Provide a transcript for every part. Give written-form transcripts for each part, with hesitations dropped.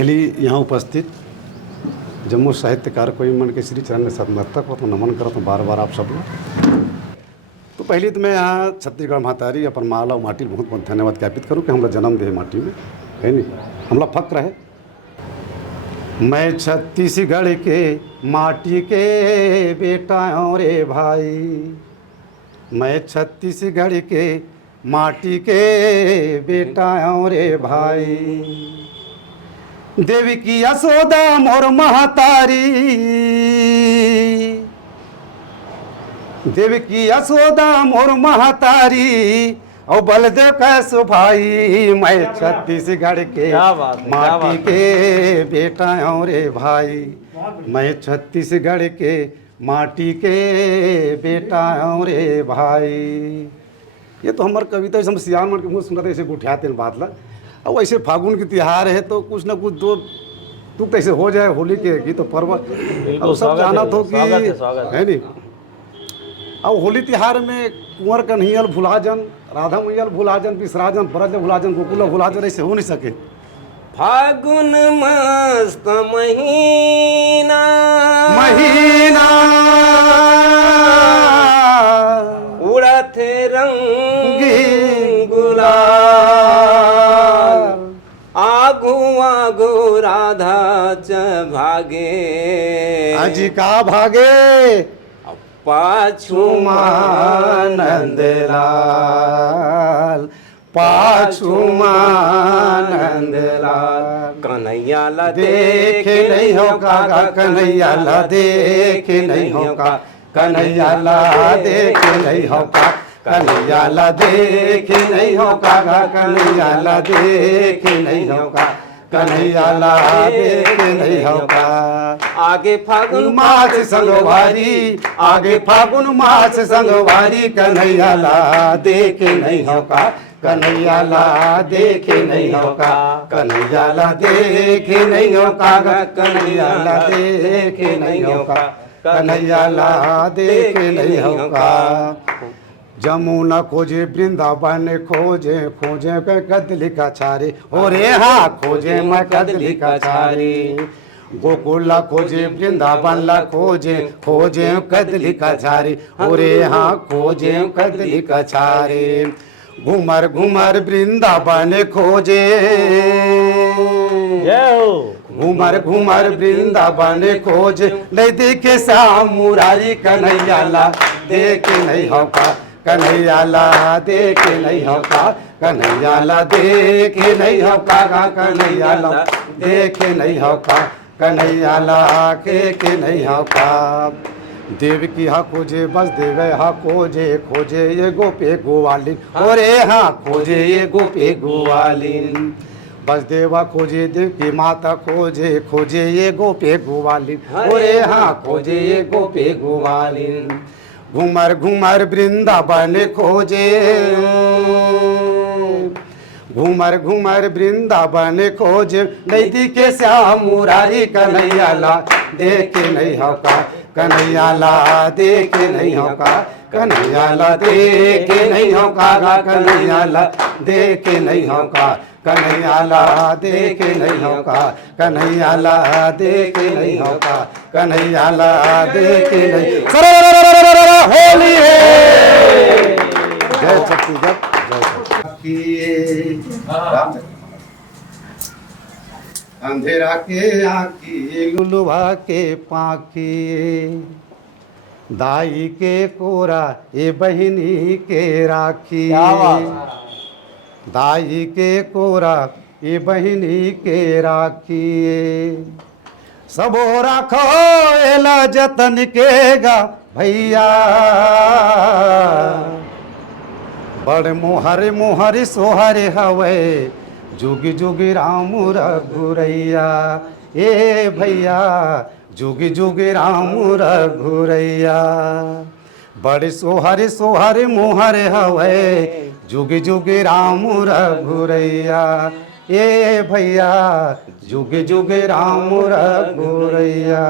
पहली यहाँ उपस्थित जम्मू साहित्यकार कोई मन के श्री चरण में सतमस्तक हो तो नमन करता हूँ बार बार आप सब लोग। तो पहली तो मैं यहाँ छत्तीसगढ़ महतारी अपन माला और माटी बहुत बहुत धन्यवाद ज्ञापित करूँ कि हम लोग जन्म दे माटी में, है नहीं, हम लोग फक्र है। मैं छत्तीसगढ़ के माटी के बेटा हूँ रे भाई, मैं छत्तीसगढ़ के माटी के बेटा हूँ रे भाई। देवी की यशोदा मोर महतारी, देवी की यशोदा मोर महतारी और बलदेव कैसो भाई। मैं छत्तीसगढ़ के माटी के बेटा हूँ रे भाई, मैं छत्तीसगढ़ के माटी के बेटा हूँ रे भाई। ये तो हमार कविता हम सियान मन के मुँह सुनते ऐसे गुठियाते बात ला। अब वैसे फागुन की त्योहार है तो कुछ ना कुछ दो तू कैसे हो जाए होली के गीत तो पर्व अब सब जाना तो कि है नहीं। अब होली त्योहार में कुंवर कन्हैया भुलाजन, राधा मैया भुलाजन, विसराजन, ब्रज भुलाजन, गोकुल भुलाजन, ऐसे हो नहीं सके। फागुन मस्त महीना महीना उड़त रंगी गुलाल, आगू आगू राधा च भागे, अजी का भागे पाछू नंद लाल, पाछू नंद लाल। कन्हैया ला देखे नहीं हो कागा, कन्हैया ला देखे नहीं हो का, कन्हैया ला देखे नहीं हो का, कन्हैया ला देखे नहीं हो कागा, कन्हैया ला देखे नहीं हो का, कन्हैया ला देखे नहीं हो का। आगे फागुन मास संगवारी, आगे फागुन मास संगवारी, कन्हैया ला देखे नहीं हो का, कन्हैया ला देखे नहीं हो का, कन्हैया ला देखे नहीं हो का, कन्हैया ला देखे नहीं हो का, कन्हैया ला देखे नहीं हो का। जमुना खोजे वृंदावन खोजे, खोजे कदली का छारे, हो रे हाँ खोजे मैं कदली का छारे। गोकुला खोजे वृंदावन ला खोजे, खोजे कदली का छारे, हो रे हाँ खोजे कदली का छारे। घूमर घूमर वृंदावन खोजे, घूमर घूमर वृंदावन खोजे, नहीं देखे श्याम मुरारी, कन्हैया ला देखे नहीं हो का, कन्हैया ला देखे नहीं हो का, कन्हैया ला देखे नहीं हो का, कन्हैया ला देखे नहीं हो का, कन्हैया ला के नहीं हो का। देव की हा खोजे बस देवे हा खोजे, खोजे ये गोपे गोवालिन, अरे हाँ खोजे ये गोपे गोवालिन। बस देवा खोजे देव की माता खोजे, खोजे ये गोपे गोवालिन, अरे हाँ खोजे ये गोपे गोवालिन। घूमर घूमर वृंदावन खोजे, घूमर घूमर वृंदावन खोजे, नहीं दिखे श्याम मुरारी, कन्हैया ला देखे नहीं हो का, कन्हैया ला देखे नहीं हो का, कन्हैया ला देखे नहीं हो का, कन्हैया ला देखे नहीं हो का, कन्हैया ला देखे नहीं हो का, कन्हैया ला देखे नहीं हो का, कन्हैया ला देखे नहीं। होली है, जय छत्तीसगढ़, जय छत्तीसगढ़। अंधेरा के आँखी लुलुभा के पाखी, दाई के कोरा ये बहिनी के राखी, दाई के कोरा ये बहिनी के राखी। सबो राखो एला जतन के गा भैया, बड़ मोहर मोहर सोहर हवे, जुगी जुगी राम रघुरैया, ए भैया जुगी जुगी राम रघुरैया। बड़ सोहर सोहर मोहर हवे, जुगी जुगी राम रघुरैया, ए भैया जुगी जुगी राम रघुरैया।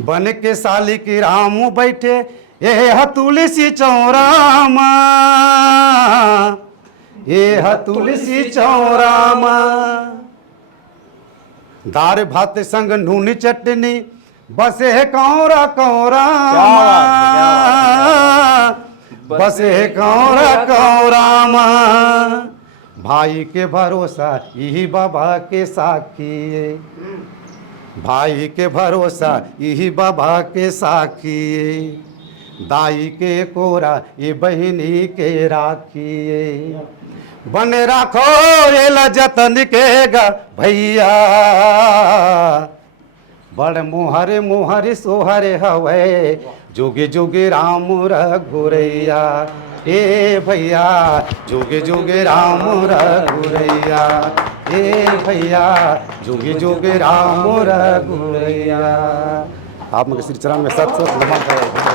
बन के साली की राम बैठे ये तुलसी चौरामा, ये तुलसी चौरामा। दार भात संग नून चटनी बसे कौरा कौरा बसे कौरा कौरा भाई के भरोसा यही बाबा के साखी, भाई के भरोसा यही बाबा के साखी, दाई के कोरा ये बहनी के राखी, बने राखो ये जतन के गा भैया, बड़ मोहर मोहर सोहर हवे जोगे जोगे राम रघुरैया, ए भैया जोगे जोगे राम रघुरैया, ए भैया जोगे जोगे राम रघुरैया। आप मुझे श्री चरण में सत सत नमन करें।